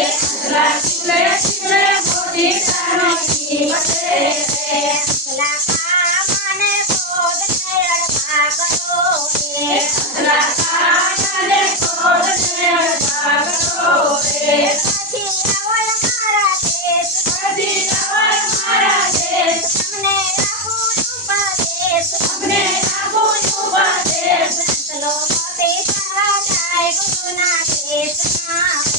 Shivaya, Shivaya, Shivaya, Shivaya, Shivaya,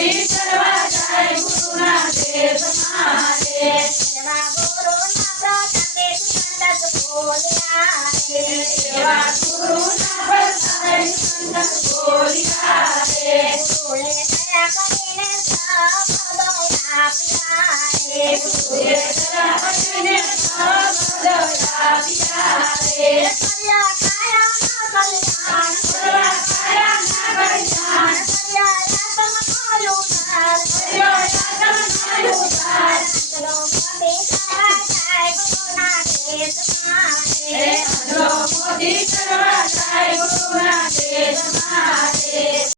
Yeah. face.